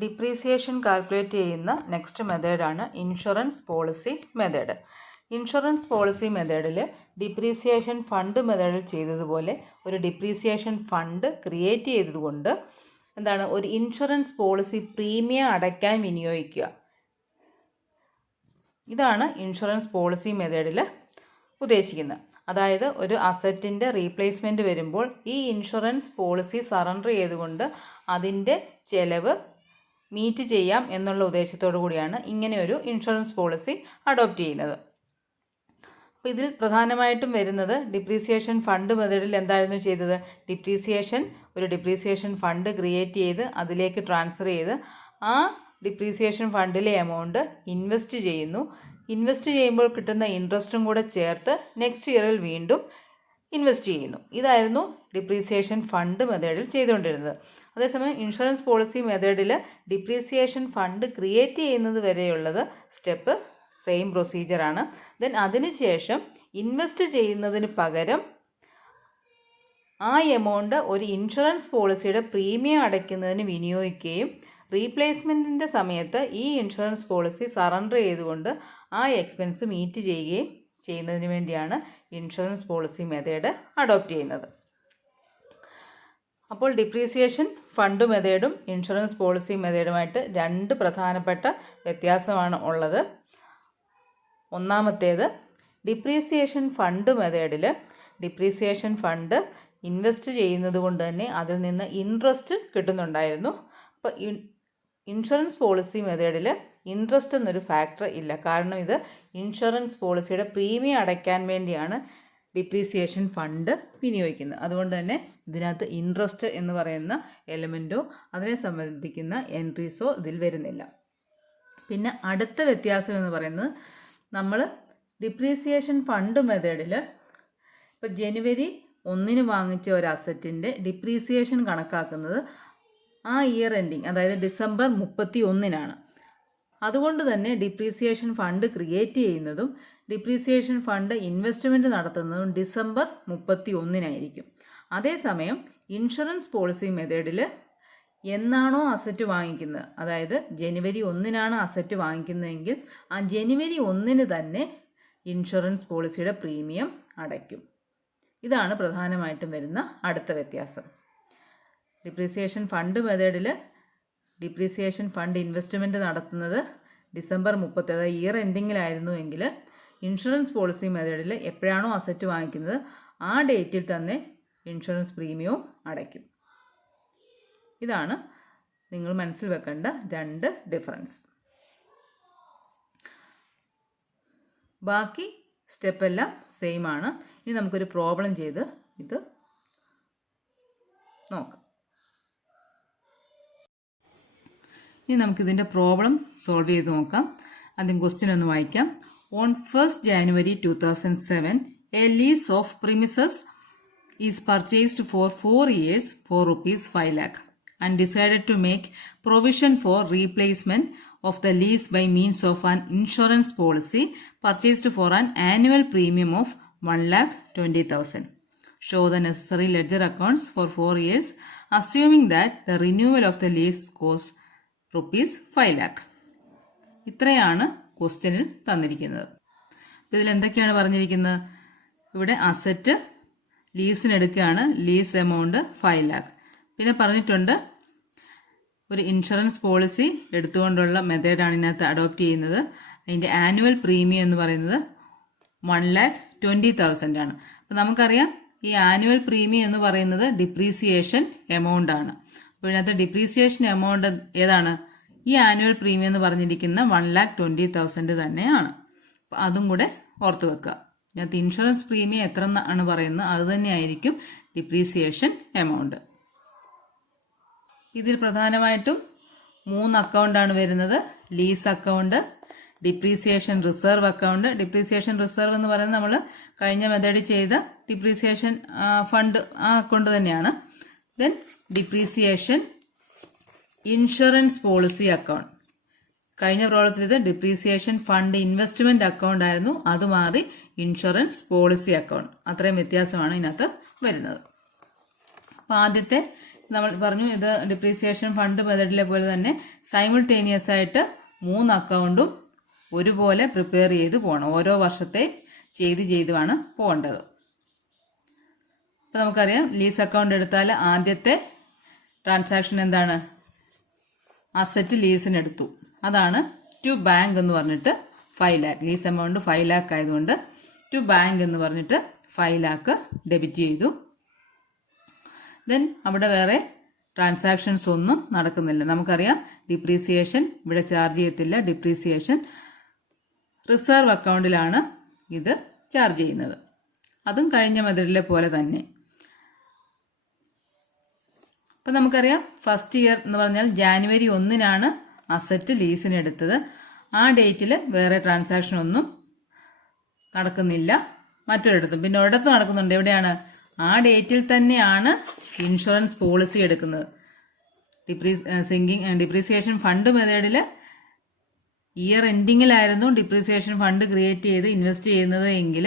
Depreciation calculate ചെയ്യുന്ന next മെത്തേഡാണ് insurance policy method. Insurance policy മെത്തേഡിൽ ഡിപ്രീസിയേഷൻ ഫണ്ട് മെത്തേഡിൽ ചെയ്തതുപോലെ ഒരു ഡിപ്രീസിയേഷൻ ഫണ്ട് ക്രിയേറ്റ് ചെയ്തതുകൊണ്ട് എന്താണ്, ഒരു ഇൻഷുറൻസ് പോളിസി പ്രീമിയം അടയ്ക്കാൻ വിനിയോഗിക്കുക. ഇതാണ് ഇൻഷുറൻസ് പോളിസി മെത്തേഡിൽ ഉദ്ദേശിക്കുന്നത്. അതായത് ഒരു അസറ്റിൻ്റെ റീപ്ലേസ്മെൻറ്റ് വരുമ്പോൾ ഈ ഇൻഷുറൻസ് പോളിസി സറണ്ടർ ചെയ്തുകൊണ്ട് അതിൻ്റെ ചെലവ് മീറ്റ് ചെയ്യാം എന്നുള്ള ഉദ്ദേശത്തോടു കൂടിയാണ് ഇങ്ങനെ ഒരു ഇൻഷുറൻസ് പോളിസി അഡോപ്റ്റ് ചെയ്യുന്നത്. അപ്പോൾ ഇതിൽ പ്രധാനമായിട്ടും വരുന്നത് ഡിപ്രീസിയേഷൻ ഫണ്ട് മെത്തേഡിൽ എന്തായിരുന്നു ചെയ്തത്, ഒരു ഡിപ്രീസിയേഷൻ ഫണ്ട് ക്രിയേറ്റ് ചെയ്ത് അതിലേക്ക് ട്രാൻസ്ഫർ ചെയ്ത് ആ ഡിപ്രീസിയേഷൻ ഫണ്ടിലെ എമൗണ്ട് ഇൻവെസ്റ്റ് ചെയ്യുന്നു. ഇൻവെസ്റ്റ് ചെയ്യുമ്പോൾ കിട്ടുന്ന ഇൻട്രസ്റ്റും കൂടെ ചേർത്ത് നെക്സ്റ്റ് ഇയറിൽ വീണ്ടും ഇൻവെസ്റ്റ് ചെയ്യുന്നു. ഇതായിരുന്നു ഡിപ്രീസിയേഷൻ ഫണ്ട് മെത്തേഡിൽ ചെയ്തുകൊണ്ടിരുന്നത്. അതേസമയം ഇൻഷുറൻസ് പോളിസി മെത്തേഡിൽ ഡിപ്രീസിയേഷൻ ഫണ്ട് ക്രിയേറ്റ് ചെയ്യുന്നത് വരെയുള്ളത് സ്റ്റെപ്പ് സെയിം പ്രൊസീജിയറാണ്. ദെൻ അതിനുശേഷം ഇൻവെസ്റ്റ് ചെയ്യുന്നതിന് പകരം ആ എമൗണ്ട് ഒരു ഇൻഷുറൻസ് പോളിസിയുടെ പ്രീമിയം അടയ്ക്കുന്നതിന് വിനിയോഗിക്കുകയും റീപ്ലേസ്മെൻറ്റിൻ്റെ സമയത്ത് ഈ ഇൻഷുറൻസ് പോളിസി സറണ്ടർ ചെയ്തുകൊണ്ട് ആ എക്സ്പെൻസ് മീറ്റ് ചെയ്യുകയും ചെയ്യുന്നതിന് വേണ്ടിയാണ് ഇൻഷുറൻസ് പോളിസി മെത്തേഡ് അഡോപ്റ്റ് ചെയ്യുന്നത്. അപ്പോൾ ഡിപ്രീസിയേഷൻ ഫണ്ട് മെത്തേഡും ഇൻഷുറൻസ് പോളിസി മെത്തേഡുമായിട്ട് രണ്ട് പ്രധാനപ്പെട്ട വ്യത്യാസമാണ് ഉള്ളത്. ഒന്നാമത്തേത്, ഡിപ്രീസിയേഷൻ ഫണ്ട് മെത്തേഡിൽ ഡിപ്രീസിയേഷൻ ഫണ്ട് ഇൻവെസ്റ്റ് ചെയ്യുന്നത് കൊണ്ട് തന്നെ അതിൽ നിന്ന് ഇൻട്രസ്റ്റ് കിട്ടുന്നുണ്ടായിരുന്നു. അപ്പോൾ ഇൻഷുറൻസ് പോളിസി മെത്തേഡിൽ ഇൻട്രസ്റ്റ് എന്നൊരു ഫാക്ടർ ഇല്ല. കാരണം ഇത് ഇൻഷുറൻസ് പോളിസിയുടെ പ്രീമിയം അടയ്ക്കാൻ വേണ്ടിയാണ് ഡിപ്രീസിയേഷൻ ഫണ്ട് വിനിയോഗിക്കുന്നത്. അതുകൊണ്ട് തന്നെ ഇതിനകത്ത് ഇൻട്രസ്റ്റ് എന്ന് പറയുന്ന എലമെൻറ്റോ അതിനെ സംബന്ധിക്കുന്ന എൻട്രീസോ ഇതിൽ വരുന്നില്ല. പിന്നെ അടുത്ത വ്യത്യാസം എന്ന് പറയുന്നത്, നമ്മൾ ഡിപ്രീസിയേഷൻ ഫണ്ട് മെത്തേഡിൽ ഇപ്പോൾ ജനുവരി 1 വാങ്ങിച്ച ഒരു അസറ്റിൻ്റെ ഡിപ്രീസിയേഷൻ കണക്കാക്കുന്നത് ആ ഇയർ എൻഡിങ്, അതായത് ഡിസംബർ 31 അതുകൊണ്ട് തന്നെ ഡിപ്രീസിയേഷൻ ഫണ്ട് ക്രിയേറ്റ് ചെയ്യുന്നതും ഡിപ്രീസിയേഷൻ ഫണ്ട് ഇൻവെസ്റ്റ്മെൻറ്റ് നടത്തുന്നതും ഡിസംബർ 31 അതേസമയം ഇൻഷുറൻസ് പോളിസി മെത്തേഡിൽ എന്നാണോ അസറ്റ് വാങ്ങിക്കുന്നത്, അതായത് ജനുവരി 1 അസറ്റ് വാങ്ങിക്കുന്നതെങ്കിൽ ആ ജനുവരി 1 തന്നെ ഇൻഷുറൻസ് പോളിസിയുടെ പ്രീമിയം അടയ്ക്കും. ഇതാണ് പ്രധാനമായിട്ടും വരുന്ന അടുത്ത വ്യത്യാസം. ഡിപ്രീസിയേഷൻ ഫണ്ട് മെത്തേഡിൽ ഡിപ്രീസിയേഷൻ ഫണ്ട് ഇൻവെസ്റ്റ്മെൻറ്റ് നടത്തുന്നത് ഡിസംബർ 30, അതായത് ഇയർ എൻഡിങ്ങിലായിരുന്നു എങ്കിൽ ഇൻഷുറൻസ് പോളിസി മെത്തേഡിൽ എപ്പോഴാണോ അസറ്റ് വാങ്ങിക്കുന്നത് ആ ഡേറ്റിൽ തന്നെ ഇൻഷുറൻസ് പ്രീമിയവും അടയ്ക്കും. ഇതാണ് നിങ്ങൾ മനസ്സിൽ വെക്കേണ്ട രണ്ട് ഡിഫറൻസ്. ബാക്കി സ്റ്റെപ്പെല്ലാം സെയിം ആണ്. ഇനി നമുക്കൊരു പ്രോബ്ലം ചെയ്ത് ഇത് നോക്കാം. ഇനി നമുക്കിതിൻ്റെ പ്രോബ്ലം സോൾവ് ചെയ്ത് നോക്കാം. ആദ്യം ക്വസ്റ്റ്യൻ ഒന്ന് വായിക്കാം. On 1st January 2007 a lease of premises is purchased for 4 years for ₹5 lakh and decided to make provision for replacement of the lease by means of an insurance policy purchased for an annual premium of $1,20,000. Show the necessary ledger accounts for 4 years assuming that the renewal of the lease costs ₹5 lakh. ഇത്രയാണ് ക്വസ്റ്റ്യനിൽ തന്നിരിക്കുന്നത്. അപ്പോൾ ഇതിൽ എന്തൊക്കെയാണ് പറഞ്ഞിരിക്കുന്നത്? ഇവിടെ asset ലീസിനെടുക്കുകയാണ്, lease amount 5 lakh. പിന്നെ പറഞ്ഞിട്ടുണ്ട് ഒരു ഇൻഷുറൻസ് പോളിസി എടുത്തുകൊണ്ടുള്ള മെത്തേഡാണ് ഇതിനകത്ത് അഡോപ്റ്റ് ചെയ്യുന്നത്. അതിൻ്റെ ആനുവൽ പ്രീമിയം എന്ന് പറയുന്നത് $1,20,000 അപ്പോൾ നമുക്കറിയാം ഈ ആനുവൽ പ്രീമിയം എന്ന് പറയുന്നത് ഡിപ്രീസിയേഷൻ എമൗണ്ട് ആണ്. അപ്പോൾ ഇതിനകത്ത് ഡിപ്രീസിയേഷൻ എമൗണ്ട് ഏതാണ്? ഈ ആനുവൽ പ്രീമിയം എന്ന് പറഞ്ഞിരിക്കുന്ന $1,20,000 തന്നെയാണ്. അപ്പോൾ അതും കൂടെ ഓർത്ത് വെക്കുക. ഇതിനകത്ത് ഇൻഷുറൻസ് പ്രീമിയം എത്ര ആണ് പറയുന്നത് അത് തന്നെയായിരിക്കും ഡിപ്രീസിയേഷൻ എമൗണ്ട്. ഇതിൽ പ്രധാനമായിട്ടും 3 അക്കൗണ്ടാണ് വരുന്നത്. Lease account, depreciation reserve account. Depreciation reserve എന്ന് പറയുന്നത് നമ്മൾ കഴിഞ്ഞ മെത്തേഡിൽ ചെയ്ത ഡിപ്രീസിയേഷൻ ഫണ്ട് ആ അക്കൗണ്ട് തന്നെയാണ്. Then depreciation insurance policy account. കഴിഞ്ഞ പ്രോബ്ലത്തിൽ ഇത് ഡിപ്രീസിയേഷൻ ഫണ്ട് ഇൻവെസ്റ്റ്മെന്റ് അക്കൗണ്ട് ആയിരുന്നു, അത് മാറി ഇൻഷുറൻസ് പോളിസി അക്കൗണ്ട്. അത്രയും വ്യത്യാസമാണ് ഇതിനകത്ത് വരുന്നത്. അപ്പോൾ ആദ്യത്തെ നമ്മൾ പറഞ്ഞു ഇത് ഡിപ്രീസിയേഷൻ ഫണ്ട് മെത്തേഡിലെ പോലെ തന്നെ സൈമിൾട്ടേനിയസ് ആയിട്ട് 3 അക്കൗണ്ടും ഒരുപോലെ പ്രിപ്പയർ ചെയ്ത് പോകണം. ഓരോ വർഷത്തെ ചെയ്തുമാണ് പോകേണ്ടത്. അപ്പം നമുക്കറിയാം ലീസ് അക്കൗണ്ട് എടുത്താൽ ആദ്യത്തെ ട്രാൻസാക്ഷൻ എന്താണ്? അസറ്റ് ലീസിനെടുത്തു. അതാണ് ടു ബാങ്ക് എന്ന് പറഞ്ഞിട്ട് 5 ലാക്ക്. ലീസ് എമൗണ്ട് 5 ലാക്ക് ആയതുകൊണ്ട് ടു ബാങ്ക് എന്ന് പറഞ്ഞിട്ട് 5 ലാക്ക് ഡെബിറ്റ് ചെയ്തു. ദെൻ അവിടെ വേറെ ട്രാൻസാക്ഷൻസ് ഒന്നും നടക്കുന്നില്ല. നമുക്കറിയാം ഡിപ്രീസിയേഷൻ ഇവിടെ ചാർജ് ചെയ്യത്തില്ല. ഡിപ്രീസിയേഷൻ റിസർവ് അക്കൗണ്ടിലാണ് ഇത് ചാർജ് ചെയ്യുന്നത്. അതും കഴിഞ്ഞ മെത്തേഡിലെ പോലെ തന്നെ. അപ്പം നമുക്കറിയാം ഫസ്റ്റ് ഇയർ എന്ന് പറഞ്ഞാൽ ജാനുവരി 1 അസറ്റ് ലീസിനെടുത്തത്. ആ ഡേറ്റിൽ വേറെ ട്രാൻസാക്ഷൻ ഒന്നും നടക്കുന്നില്ല മറ്റൊരിടത്തും. പിന്നെ ഒരിടത്ത് നടക്കുന്നുണ്ട്. എവിടെയാണ്? ആ ഡേറ്റിൽ തന്നെയാണ് ഇൻഷുറൻസ് പോളിസി എടുക്കുന്നത്. ഡിപ്രീസിയേഷൻ ഫണ്ട് മെത്തേഡിൽ ഇയർ എൻഡിങ്ങിലായിരുന്നു ഡിപ്രീസിയേഷൻ ഫണ്ട് ക്രിയേറ്റ് ചെയ്ത് ഇൻവെസ്റ്റ് ചെയ്യുന്നത് എങ്കിൽ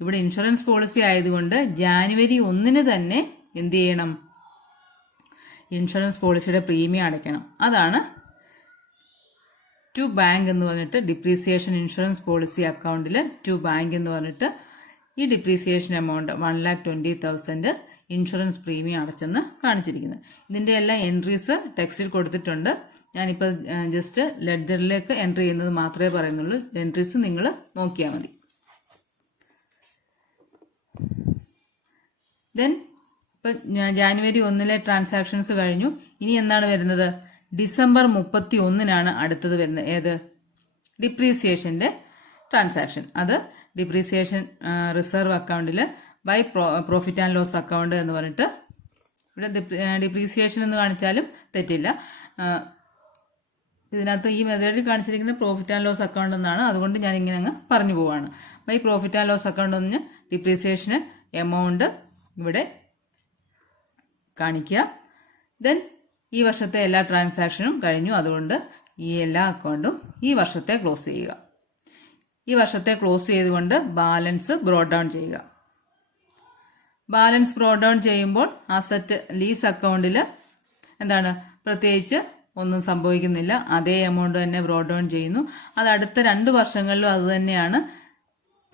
ഇവിടെ ഇൻഷുറൻസ് പോളിസി ആയതുകൊണ്ട് ജാനുവരി 1 തന്നെ എന്ത് ചെയ്യണം? ഇൻഷുറൻസ് പോളിസിയുടെ പ്രീമിയം അടയ്ക്കണം. അതാണ് ടു ബാങ്ക് എന്ന് പറഞ്ഞിട്ട് ഡിപ്രീസിയേഷൻ ഇൻഷുറൻസ് പോളിസി അക്കൗണ്ടിൽ ടു ബാങ്ക് എന്ന് പറഞ്ഞിട്ട് ഈ ഡിപ്രീസിയേഷൻ എമൗണ്ട് 1,20,000 ഇൻഷുറൻസ് പ്രീമിയം അടച്ചെന്ന് കാണിച്ചിരിക്കുന്നത്. ഇതിൻ്റെ എല്ലാ എൻട്രീസ് ടെക്സ്റ്റിൽ കൊടുത്തിട്ടുണ്ട്. ഞാനിപ്പോൾ ജസ്റ്റ് ലെഡ്ജറിലേക്ക് എൻട്രി ചെയ്യുന്നത് മാത്രമേ പറയുന്നുള്ളൂ. എൻട്രീസ് നിങ്ങൾ നോക്കിയാൽ മതി. ദെൻ ഇപ്പം ജാനുവരി 1 ട്രാൻസാക്ഷൻസ് കഴിഞ്ഞു. ഇനി എന്താണ് വരുന്നത്? ഡിസംബർ 31 അടുത്തത് വരുന്നത്. ഏത്? ഡിപ്രീസിയേഷൻ്റെ ട്രാൻസാക്ഷൻ. അത് ഡിപ്രീസിയേഷൻ റിസർവ് അക്കൗണ്ടിൽ by profit and loss account എന്ന് പറഞ്ഞിട്ട് ഇവിടെ ഡിപ്രീസിയേഷൻ എന്ന് കാണിച്ചാലും തെറ്റില്ല. ഇതിനകത്ത് ഈ മെത്തേഡിൽ കാണിച്ചിരിക്കുന്ന പ്രോഫിറ്റ് ആൻഡ് ലോസ് അക്കൗണ്ട് എന്നാണ്. അതുകൊണ്ട് ഞാൻ ഇങ്ങനെ അങ്ങ് പറഞ്ഞു പോവാണ്. By profit and loss account എന്ന് ഡിപ്രീസിയേഷന് എമൗണ്ട് ഇവിടെ കാണിക്കുക. ദെൻ ഈ വർഷത്തെ എല്ലാ ട്രാൻസാക്ഷനും കഴിഞ്ഞു. അതുകൊണ്ട് ഈ എല്ലാ അക്കൗണ്ടും ഈ വർഷത്തെ ക്ലോസ് ചെയ്യുക. ഈ വർഷത്തെ ക്ലോസ് ചെയ്തുകൊണ്ട് ബാലൻസ് ബ്രോട്ട് ഡൗൺ ചെയ്യുക. ബാലൻസ് ബ്രോട്ട് ഡൗൺ ചെയ്യുമ്പോൾ അസറ്റ് ലീസ് അക്കൗണ്ടിൽ എന്താണ്? പ്രത്യേകിച്ച് ഒന്നും സംഭവിക്കുന്നില്ല. അതേ എമൗണ്ട് തന്നെ ബ്രോട്ട് ഡൗൺ ചെയ്യുന്നു. അത് അടുത്ത 2 വർഷങ്ങളിലും അത് തന്നെയാണ്.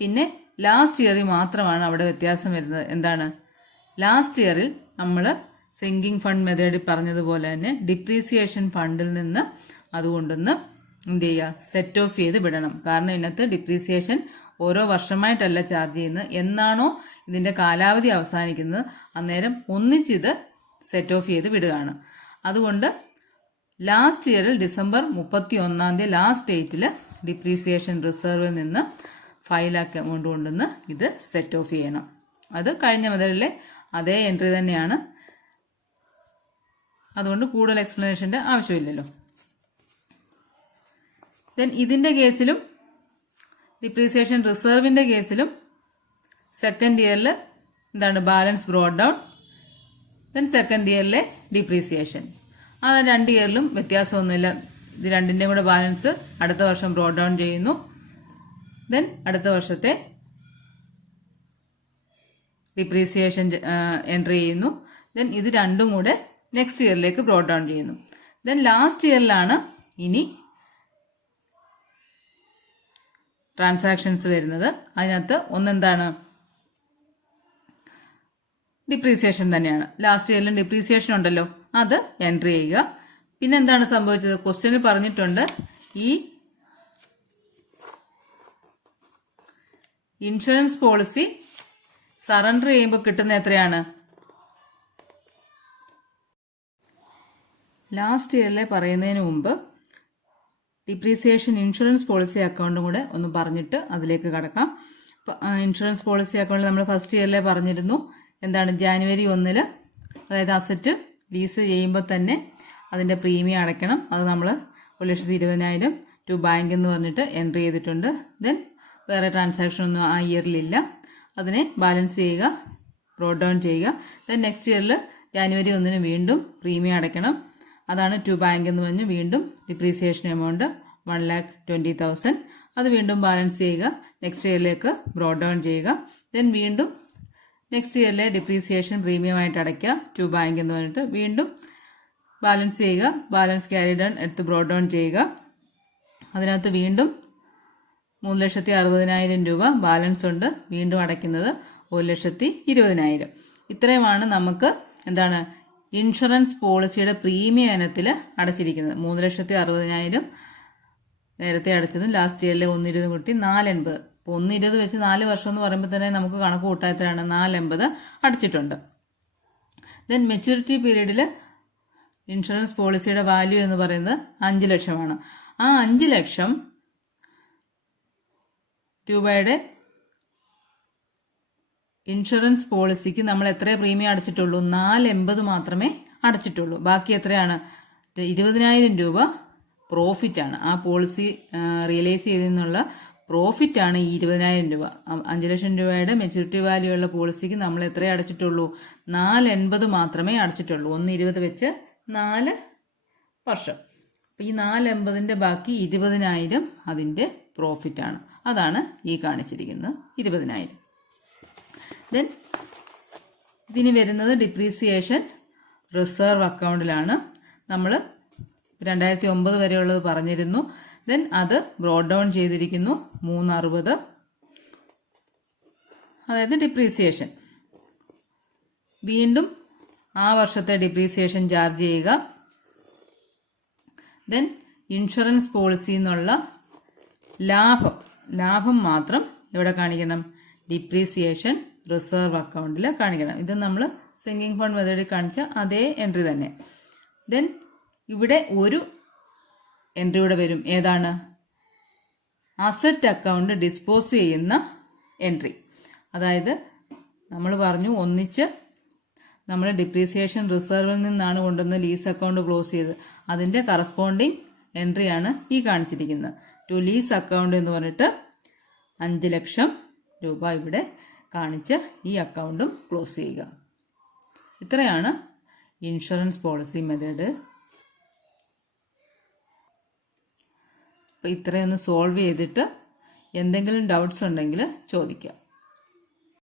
പിന്നെ ലാസ്റ്റ് ഇയറിൽ മാത്രമാണ് അവിടെ വ്യത്യാസം വരുന്നത്. എന്താണ്? ലാസ്റ്റ് ഇയറിൽ നമ്മൾ സിങ്കിങ് ഫണ്ട് മെത്തേഡിൽ പറഞ്ഞതുപോലെ തന്നെ ഡിപ്രീസിയേഷൻ ഫണ്ടിൽ നിന്ന് അതുകൊണ്ടൊന്ന് എന്ത് ചെയ്യുക? സെറ്റ് ഓഫ് ചെയ്ത് വിടണം. കാരണം ഇതിനകത്ത് ഡിപ്രീസിയേഷൻ ഓരോ വർഷമായിട്ടല്ല ചാർജ് ചെയ്യുന്നത്. എന്നാണോ ഇതിന്റെ കാലാവധി അവസാനിക്കുന്നത് അന്നേരം ഒന്നിച്ചിത് സെറ്റ് ഓഫ് ചെയ്ത് വിടുകയാണ്. അതുകൊണ്ട് ലാസ്റ്റ് ഇയറിൽ ഡിസംബർ 31 ലാസ്റ്റ് ഡേറ്റിൽ ഡിപ്രീസിയേഷൻ റിസർവിൽ നിന്ന് 5 ലാക്ക് എമൗണ്ട് കൊണ്ടുവന്ന് ഇത് സെറ്റ് ഓഫ് ചെയ്യണം. അത് കഴിഞ്ഞ മെത്തേഡിലെ അതേ എൻട്രി തന്നെയാണ്. അതുകൊണ്ട് കൂടുതൽ എക്സ്പ്ലനേഷൻ്റെ ആവശ്യമില്ലല്ലോ. ദെൻ ഇതിൻ്റെ കേസിലും ഡിപ്രീസിയേഷൻ റിസർവിൻ്റെ കേസിലും സെക്കൻഡ് ഇയറിൽ എന്താണ്? Balance brought down. Then second ഇയറിലെ ഡിപ്രീസിയേഷൻ. അത് 2 ഇയറിലും വ്യത്യാസമൊന്നുമില്ല. ഇത് രണ്ടിൻ്റെയും കൂടെ ബാലൻസ് അടുത്ത വർഷം ബ്രോട്ട് ഡൗൺ ചെയ്യുന്നു. ദെൻ അടുത്ത വർഷത്തെ ഡിപ്രീസിയേഷൻ എൻട്രി ചെയ്യുന്നു. ദെൻ ഇത് രണ്ടും കൂടെ നെക്സ്റ്റ് ഇയറിലേക്ക് ബ്രോട്ട് ഡൗൺ ചെയ്യുന്നു. ദെൻ ലാസ്റ്റ് ഇയറിലാണ് ഇനി ട്രാൻസാക്ഷൻസ് വരുന്നത്. അതിനകത്ത് ഒന്നെന്താണ്? ഡിപ്രീസിയേഷൻ തന്നെയാണ്. ലാസ്റ്റ് ഇയറിലും ഡിപ്രീസിയേഷൻ ഉണ്ടല്ലോ, അത് എൻട്രി ചെയ്യുക. പിന്നെ എന്താണ് സംഭവിച്ചത്? ക്വസ്റ്റ്യനിൽ പറഞ്ഞിട്ടുണ്ട് ഈ ഇൻഷുറൻസ് പോളിസി സറണ്ടർ ചെയ്യുമ്പോൾ കിട്ടുന്ന എത്രയാണ്? ലാസ്റ്റ് ഇയറിലെ പറയുന്നതിന് മുമ്പ് ഡിപ്രീസിയേഷൻ ഇൻഷുറൻസ് പോളിസി അക്കൗണ്ടും കൂടെ ഒന്ന് പറഞ്ഞിട്ട് അതിലേക്ക് കടക്കാം. ഇൻഷുറൻസ് പോളിസി അക്കൗണ്ടിൽ നമ്മൾ ഫസ്റ്റ് ഇയറിലെ പറഞ്ഞിരുന്നു എന്താണ്? ജാനുവരി 1 അതായത് അസറ്റ് ലീസ് ചെയ്യുമ്പോൾ തന്നെ അതിൻ്റെ പ്രീമിയം അടയ്ക്കണം. അത് നമ്മൾ 1,20,000 ടു ബാങ്ക് എന്ന് പറഞ്ഞിട്ട് എൻട്രി ചെയ്തിട്ടുണ്ട്. ദെൻ വേറെ ട്രാൻസാക്ഷൻ ഒന്നും ആ ഇയറിലില്ല. അതിനെ ബാലൻസ് ചെയ്യുക, ബ്രോട്ട് ഡൗൺ ചെയ്യുക. ദെൻ നെക്സ്റ്റ് ഇയറിൽ ജാനുവരി 1 വീണ്ടും പ്രീമിയം അടയ്ക്കണം. അതാണ് ടു ബാങ്ക് എന്ന് പറഞ്ഞ് വീണ്ടും ഡിപ്രീസിയേഷൻ എമൗണ്ട് 1,20,000. അത് വീണ്ടും ബാലൻസ് ചെയ്യുക, നെക്സ്റ്റ് ഇയറിലേക്ക് ബ്രോട്ട് ഡൗൺ ചെയ്യുക. ദെൻ വീണ്ടും നെക്സ്റ്റ് ഇയറിലെ ഡിപ്രീസിയേഷൻ പ്രീമിയം ആയിട്ട് അടയ്ക്കുക ടു ബാങ്ക് എന്ന് പറഞ്ഞിട്ട് വീണ്ടും ബാലൻസ് ചെയ്യുക. ബാലൻസ് ക്യാരി ഡൗൺ എടുത്ത് ബ്രോഡ് ഡൗൺ ചെയ്യുക. അതിനകത്ത് വീണ്ടും 3,60,000 രൂപ ബാലൻസ് ഉണ്ട്. വീണ്ടും അടയ്ക്കുന്നത് 1,20,000. ഇത്രയുമാണ് നമുക്ക് എന്താണ് ഇൻഷുറൻസ് പോളിസിയുടെ പ്രീമിയം ഇനത്തിൽ അടച്ചിരിക്കുന്നത്. 3,60,000 നേരത്തെ അടച്ചതും ലാസ്റ്റ് ഇയറിലെ 1,20 കൂട്ടി 4,80. 1,20 വെച്ച് 4 വർഷം എന്ന് പറയുമ്പോൾ തന്നെ നമുക്ക് കണക്ക് കൂട്ടായത്തിലാണ് 4,80 അടച്ചിട്ടുണ്ട്. ദെൻ മെച്യൂരിറ്റി പീരീഡിൽ ഇൻഷുറൻസ് പോളിസിയുടെ വാല്യൂ എന്ന് പറയുന്നത് 5 ലക്ഷമാണ്. ആ 5 ലക്ഷം രൂപയുടെ ഇൻഷുറൻസ് പോളിസിക്ക് നമ്മൾ എത്ര പ്രീമിയം അടച്ചിട്ടുള്ളൂ? 4,80 മാത്രമേ അടച്ചിട്ടുള്ളൂ. ബാക്കി എത്രയാണ്? 20,000 രൂപ പ്രോഫിറ്റ് ആണ്. ആ പോളിസി റിയലൈസ് ചെയ്തെന്നുള്ള പ്രോഫിറ്റ് ആണ് ഈ 20,000 രൂപ. 5 ലക്ഷം രൂപയുടെ മെച്യൂരിറ്റി വാല്യൂ ഉള്ള പോളിസിക്ക് നമ്മൾ എത്ര അടച്ചിട്ടുള്ളൂ? 4,80 മാത്രമേ അടച്ചിട്ടുള്ളൂ. 1,20 വെച്ച് 4 വർഷം. അപ്പോൾ ഈ 4,80ന്റെ ബാക്കി 20,000 അതിൻ്റെ പ്രോഫിറ്റ് ആണ്. അതാണ് ഈ കാണിച്ചിരിക്കുന്നത് 20,000. ദെൻ ഇതിന് വരുന്നത് ഡിപ്രീസിയേഷൻ റിസർവ് അക്കൗണ്ടിലാണ്. നമ്മൾ 2009 വരെയുള്ളത് പറഞ്ഞിരുന്നു. ദെൻ അത് ബ്രോഡ് ഡൗൺ ചെയ്തിരിക്കുന്നു 360, അതായത് ഡിപ്രീസിയേഷൻ. വീണ്ടും ആ വർഷത്തെ ഡിപ്രീസിയേഷൻ ചാർജ് ചെയ്യുക. ദെൻ ഇൻഷുറൻസ് പോളിസി എന്നുള്ള ലാഭം മാത്രം ഇവിടെ കാണിക്കണം, ഡിപ്രീസിയേഷൻ റിസർവ് അക്കൗണ്ടിൽ കാണിക്കണം. ഇത് നമ്മൾ സിങ്കിങ് ഫണ്ട് മെത്തേഡിൽ കാണിച്ച അതേ എൻട്രി തന്നെ. ദെൻ ഇവിടെ ഒരു എൻട്രി കൂടെ വരും. ഏതാണ്? അസറ്റ് അക്കൗണ്ട് ഡിസ്പോസ് ചെയ്യുന്ന എൻട്രി. അതായത് നമ്മൾ പറഞ്ഞു ഒന്നിച്ച് നമ്മൾ ഡിപ്രീസിയേഷൻ റിസർവിൽ നിന്നാണ് കൊണ്ടുവന്ന് ലീസ് അക്കൗണ്ട് ക്ലോസ് ചെയ്ത്, അതിൻ്റെ കറസ്പോണ്ടിങ് എൻട്രിയാണ് ഈ കാണിച്ചിരിക്കുന്നത്. ടു ലീസ് അക്കൗണ്ട് എന്ന് പറഞ്ഞിട്ട് 5 ലക്ഷം രൂപ ഇവിടെ കാണിച്ച് ഈ അക്കൗണ്ടും ക്ലോസ് ചെയ്യുക. ഇത്രയാണ് ഇൻഷുറൻസ് പോളിസി മെത്തേഡ്. അപ്പോൾ ഇത്രയൊന്ന് സോൾവ് ചെയ്തിട്ട് എന്തെങ്കിലും ഡൗട്ട്സ് ഉണ്ടെങ്കിൽ ചോദിക്കാം.